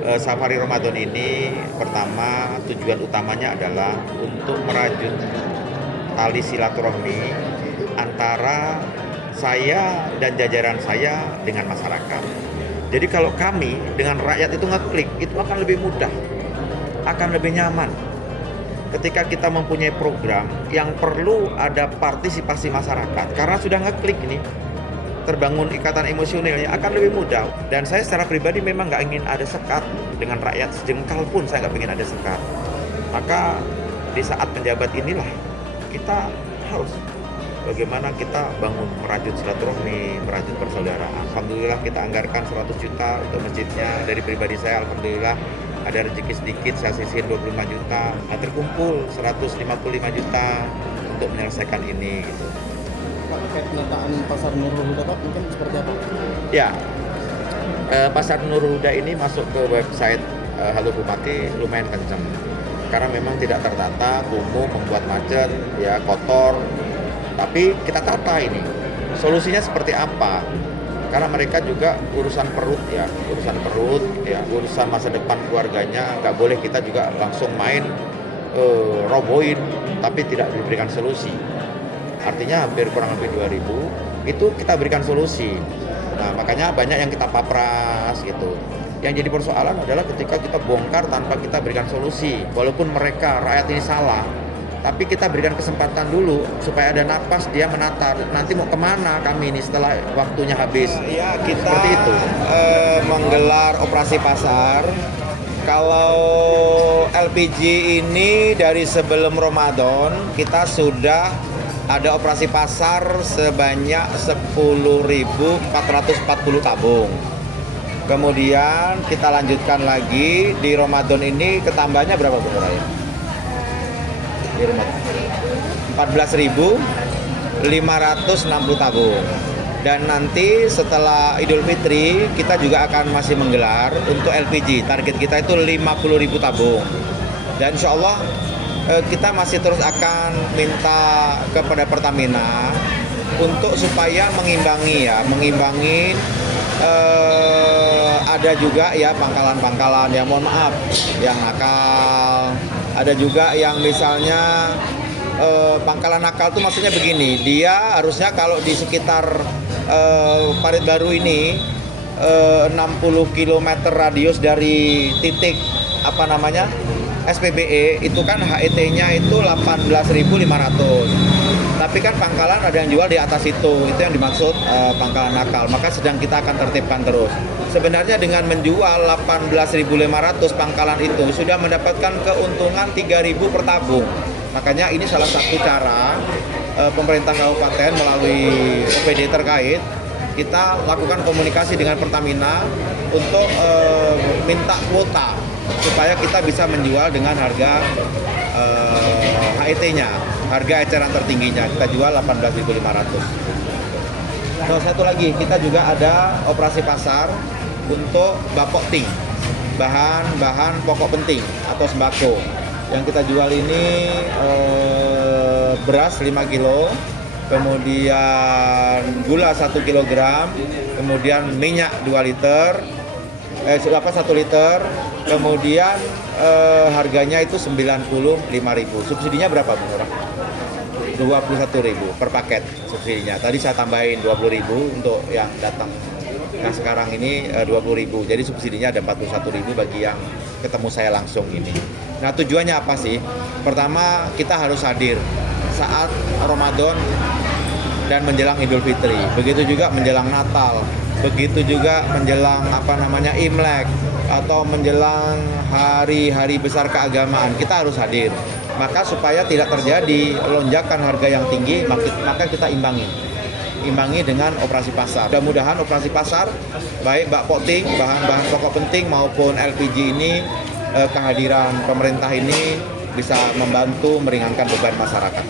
Safari Ramadan ini pertama tujuan utamanya adalah untuk merajut tali silaturahmi antara saya dan jajaran saya dengan masyarakat. Jadi kalau kami dengan rakyat itu ngeklik, itu akan lebih mudah, akan lebih nyaman. Ketika kita mempunyai program yang perlu ada partisipasi masyarakat, karena sudah ngeklik ini, terbangun ikatan emosionalnya akan lebih mudah. Dan saya secara pribadi memang nggak ingin ada sekat dengan rakyat, sejengkal pun saya nggak ingin ada sekat. Maka di saat penjabat inilah kita harus bagaimana kita bangun merajut silaturahmi, merajut persaudaraan. Alhamdulillah kita anggarkan 100 juta untuk masjidnya. Dari pribadi saya alhamdulillah ada rezeki sedikit, saya sisihin 25 juta. Nah, terkumpul 155 juta untuk menyelesaikan ini gitu. Pak, terkait penataan Pasar Nurul Huda, Pak, mungkin seperti apa? Ya, Pasar Nurul Huda ini masuk ke website Halo Bupati lumayan kenceng. Karena memang tidak tertata, kumuh, membuat macet, ya kotor. Tapi kita tata ini. Solusinya seperti apa? Karena mereka juga urusan perut, urusan masa depan keluarganya, nggak boleh kita juga langsung main robohin, tapi tidak diberikan solusi. Artinya hampir kurang lebih 2.000 itu kita berikan solusi. Nah makanya banyak yang kita papras gitu. Yang jadi persoalan adalah ketika kita bongkar tanpa kita berikan solusi. Walaupun mereka rakyat ini salah, tapi kita berikan kesempatan dulu supaya ada napas dia menata nanti mau kemana kami ini setelah waktunya habis. Ya, kita seperti itu. Menggelar operasi pasar. Kalau LPG ini dari sebelum Ramadan kita sudah ada operasi pasar sebanyak 10.440 tabung. Kemudian kita lanjutkan lagi di Ramadan ini, ketambahnya berapa Bu Raya? 14.560 tabung. Dan nanti setelah Idul Fitri kita juga akan masih menggelar untuk LPG. Target kita itu 50.000 tabung. Dan insya Allah kita masih terus akan minta kepada Pertamina untuk supaya mengimbangi ada juga ya pangkalan-pangkalan yang mohon maaf yang nakal. Ada juga yang misalnya pangkalan nakal itu maksudnya begini, dia harusnya kalau di sekitar Parit Baru ini 60 km radius dari titik SPBE itu kan HET-nya itu 18.500. Tapi kan pangkalan ada yang jual di atas itu yang dimaksud pangkalan nakal. Maka sedang kita akan tertibkan terus. Sebenarnya dengan menjual 18.500 pangkalan itu sudah mendapatkan keuntungan 3.000 per tabung. Makanya ini salah satu cara pemerintah kabupaten melalui OPD terkait kita lakukan komunikasi dengan Pertamina untuk minta kuota supaya kita bisa menjual dengan harga HET-nya, harga eceran tertingginya. Kita jual 18.500. Nah, satu lagi kita juga ada operasi pasar untuk Bapokting, bahan pokok penting atau sembako. Yang kita jual ini beras 5 kilo, kemudian gula 1 kg, kemudian minyak 2 liter, 1 liter, kemudian harganya itu 95.000. Subsidinya berapa Bu Nurah? 21.000 per paket subsidinya. Tadi saya tambahin 20.000 untuk yang datang. Nah sekarang ini 20.000. Jadi subsidinya ada 41.000 bagi yang ketemu saya langsung ini. Nah tujuannya apa sih? Pertama kita harus hadir saat Ramadan dan menjelang Idul Fitri. Begitu juga menjelang Natal. Begitu juga menjelang Imlek atau menjelang hari-hari besar keagamaan, kita harus hadir. Maka supaya tidak terjadi lonjakan harga yang tinggi, maka kita imbangi dengan operasi pasar. Mudah-mudahan operasi pasar baik Bapokting, bahan-bahan pokok penting maupun LPG ini, kehadiran pemerintah ini bisa membantu meringankan beban masyarakat.